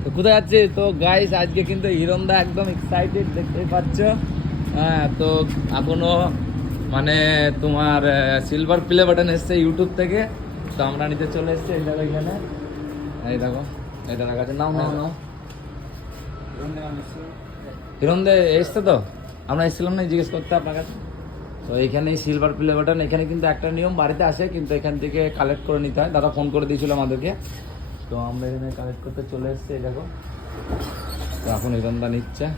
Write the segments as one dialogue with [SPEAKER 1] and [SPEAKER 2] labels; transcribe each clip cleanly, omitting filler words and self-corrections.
[SPEAKER 1] তো কোথায় যাচ্ছে? তো গাইস আজকে কিন্তু হিরণদা একদম এক্সাইটেড, দেখতেই পাচ্ছ। হ্যাঁ, তো এখনো মানে তোমার সিলভার প্লে বাটন এসছে ইউটিউব থেকে, তো আমরা নিতে চলে এসছি। এই দেখো এখানে, এই দেখো এটা রাখা আছে। নাও নাও নাও, হিরণদে এসছে তো, আমরা এসেছিলাম না জিজ্ঞেস করতে আপনার কাছে। তো এইখানে সিলভার প্লে বাটন, এখানে কিন্তু একটা নিয়ম, বাড়িতে আসে কিন্তু এখান থেকে কালেক্ট করে নিতে হয়। দাদা ফোন করে দিয়েছিল আমাদেরকে, তো আমরা এখানে কালেক্ট করতে চলে এসেছি। এই দেখো, তো এখন হিরণদা নিচ্ছে।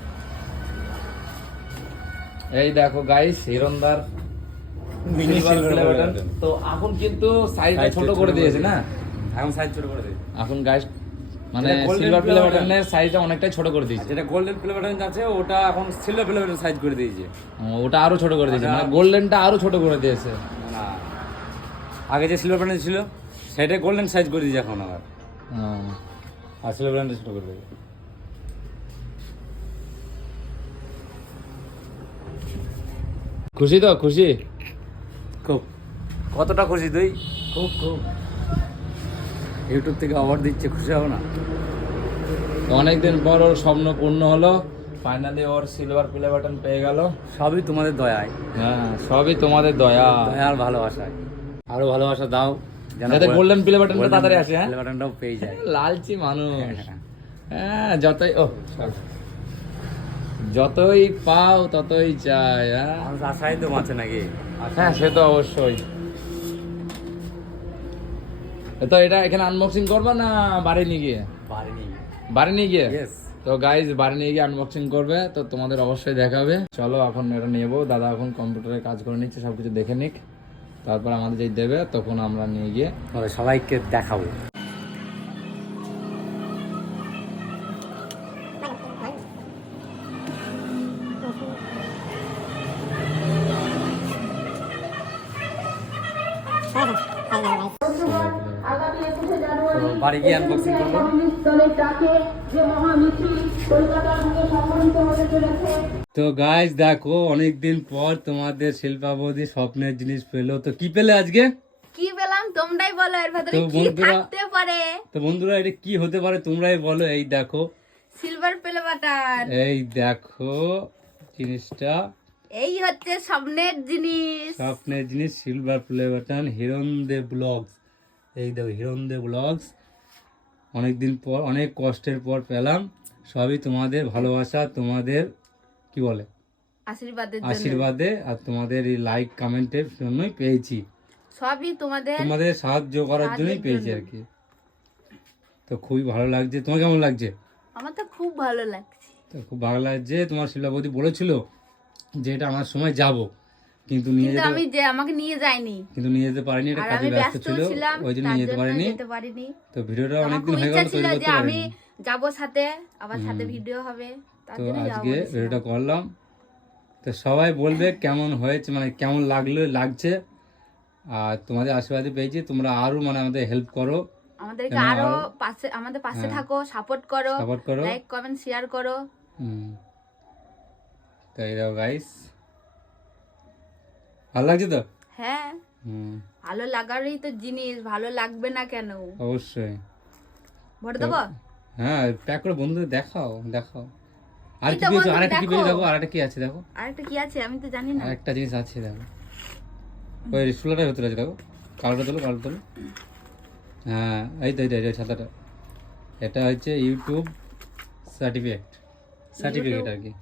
[SPEAKER 1] এই দেখো গাইস, হিরণদার সিলভার প্লে বাটন। তো এখন কিন্তু সাইজটা ছোট করে দিয়েছে না,
[SPEAKER 2] এখন সাইজ ছোট করে দিয়েছে।
[SPEAKER 1] এখন গাইস মানে সিলভার প্লে বাটনের সাইজটা অনেকটাই ছোট করে দিয়েছে।
[SPEAKER 2] যেটা গোল্ডেন প্লে বাটন আছে ওটা এখন সিলভার প্লে বাটন সাইজ করে দিয়েছে।
[SPEAKER 1] ওটা আরো ছোট করে দিয়েছে, মানে গোল্ডেনটা আরো ছোট করে দিয়েছে।
[SPEAKER 2] না, আগে যে সিলভার বাটন ছিল সেটা গোল্ডেন সাইজ করে দিয়েছে এখন আবার, আর সিলভার বাটনটা ছোট করে দিয়েছে।
[SPEAKER 1] খুশি তো? খুশি
[SPEAKER 2] খুব। কতটা খুশি তুই?
[SPEAKER 1] খুব খুব।
[SPEAKER 2] ইউটিউব থেকে অ্যাওয়ার্ড দিচ্ছে, খুশি হব না?
[SPEAKER 1] অনেকদিন পর ওর স্বপ্ন পূর্ণ হলো, ফাইনালি ওর সিলভার প্লে বাটন পেয়ে গেল।
[SPEAKER 2] সবই তোমাদের দয়ায়।
[SPEAKER 1] হ্যাঁ, সবই তোমাদের দয়া,
[SPEAKER 2] দয়া আর ভালোবাসায়। আরো ভালোবাসা দাও
[SPEAKER 1] যাতে গোল্ডেন প্লে বাটনটা তাড়াতাড়ি আসে। হ্যাঁ,
[SPEAKER 2] প্লে বাটনটাও পেয়ে যায়।
[SPEAKER 1] লালচি মানুষ। হ্যাঁ, যতই যতই পাও ততই চাই। হ্যাঁ,
[SPEAKER 2] মানুষ আশাই তো বাঁচে নাকি?
[SPEAKER 1] হ্যাঁ, সে তো অবশ্যই। তো এটা এখানে আনবক্সিং করবা না বাড়ি নিয়ে গিয়ে? বাড়ি নিয়ে গিয়ে। তো গাইজ বাড়ি নিয়ে গিয়ে আনবক্সিং করবে, তো তোমাদের অবশ্যই দেখাবে। চলো এখন এটা নেবো, দাদা এখন কম্পিউটারে কাজ করে নিচ্ছে, সবকিছু দেখে নিক, তারপর আমাদের যেই দেবে তখন আমরা নিয়ে গিয়ে
[SPEAKER 2] সবাইকে দেখাবো। বাড়ি গিয়ে আনবক্সিং করবো। তো গাইস দেখো, অনেকদিন পর তোমাদের শিল্পা বৌদি স্বপ্নের জিনিস পেলো। তো কি পেলে আজকে?
[SPEAKER 3] কি পেলাম তোমরাই বলো, এর ভেতরে কি থাকতে পারে?
[SPEAKER 2] তো বন্ধুরা এটা কি হতে পারে তোমরাই বলো। এই দেখো
[SPEAKER 3] সিলভার প্লে বাটন,
[SPEAKER 2] এই দেখো জিনিসটা,
[SPEAKER 3] এই হচ্ছে স্বপ্নের জিনিস।
[SPEAKER 2] স্বপ্নের জিনিস সিলভার প্লে বাটন, হিরণদে ব্লগস। এই দেখো হিরণদে ব্লগস, অনেকদিন পর অনেক কষ্টের পর পেলাম। সবই তোমাদের ভালোবাসা, তোমাদের কি বলে আশীর্বাদে আর তোমাদের এই লাইক কমেন্টের জন্যই পেয়েছি।
[SPEAKER 3] সবই
[SPEAKER 2] তোমাদের সাহায্য করার জন্যই পেয়েছি আর কি। তো খুবই ভালো লাগছে। তোমার কেমন লাগছে?
[SPEAKER 3] আমার তো খুব ভালো লাগছে।
[SPEAKER 2] তো খুব ভালো লাগছে। তোমার শিলাবতী বলেছিল যে এটা আমার সময় যাব, কিন্তু
[SPEAKER 3] আমাকে নিয়ে যায়নি,
[SPEAKER 2] কিন্তু নিয়ে যেতে পারিনি, এটা কাজে ব্যস্ত ছিল, ওই জন্য নিয়ে যেতে পারিনি। তো ভিডিওটা অনেকদিন হয়ে গেল তৈরি করতে
[SPEAKER 3] আমি
[SPEAKER 2] পারিনি।
[SPEAKER 3] যাব সাথে, আবার সাথে ভিডিও হবে,
[SPEAKER 2] তো আজকে ভিডিওটা করলাম। তো সবাই বলবে কেমন হয়েছে, মানে কেমন লাগছে। আর তোমাদের আশীর্বাদে পেয়েছি, তোমরা আরো মানে আমাদের হেল্প করো,
[SPEAKER 3] আমাদেরকে আরো আমাদের পাশে থাকো, সাপোর্ট করো, লাইক কমেন্ট শেয়ার করো।
[SPEAKER 2] তো এই দাও গাইস, ভালো লাগছে তো?
[SPEAKER 3] হ্যাঁ, ভালো লাগারই তো জিনিস, ভালো লাগবে না কেন?
[SPEAKER 2] অবশ্যই।
[SPEAKER 3] ভরে দেবো?
[SPEAKER 2] হ্যাঁ, প্যাক করে বন্ধুদের দেখাও। আর কি পেয়েছো? আরেকটা কি পেয়েছো? দেখো আরেকটা কি আছে, দেখো
[SPEAKER 3] আরেকটা কি আছে আমি তো জানি না।
[SPEAKER 2] আরেকটা জিনিস আছে, দেখো ওই রিসুলাটার ভেতরে আছে, দেখো কালোটা তোলো। হ্যাঁ, এই তো এই ছাতাটা, এটা হচ্ছে ইউটিউব সার্টিফিকেট আর কি।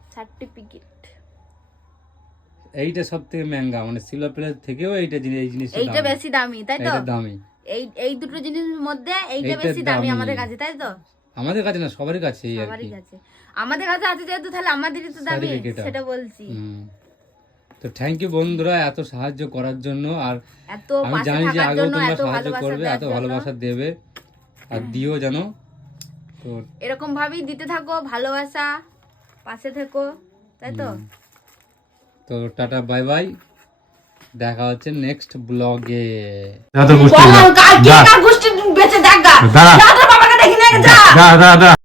[SPEAKER 2] এইটা সব থেকে মেঙ্গা, মানে সিলভার প্লেট থেকেও এই জিনিসটা
[SPEAKER 3] বেশি দামি, তাই তো?
[SPEAKER 2] দামি।
[SPEAKER 3] এই দুটো জিনিসের মধ্যে এইটা বেশি দামি আমাদের কাছে, তাই তো?
[SPEAKER 2] আমাদের কাছে না, সবারই কাছে।
[SPEAKER 3] আমাদের কাছে আছে যেহেতু, তাহলে আমাদেরই তো দামি, সেটা বলছি।
[SPEAKER 2] তো থ্যাংক ইউ বন্ধুরা এত সাহায্য করার জন্য। আর আমি জানি যে আগেও তোমরা সাহায্য করবে, এত ভালোবাসা দেবে আর দিও জানো। তো
[SPEAKER 3] এরকম ভাবেই দিতে থাকো, ভালোবাসা পাশে থেকো, তাই তো?
[SPEAKER 2] তো টাটা, বাই বাই, দেখা হচ্ছে নেক্সট ব্লগে।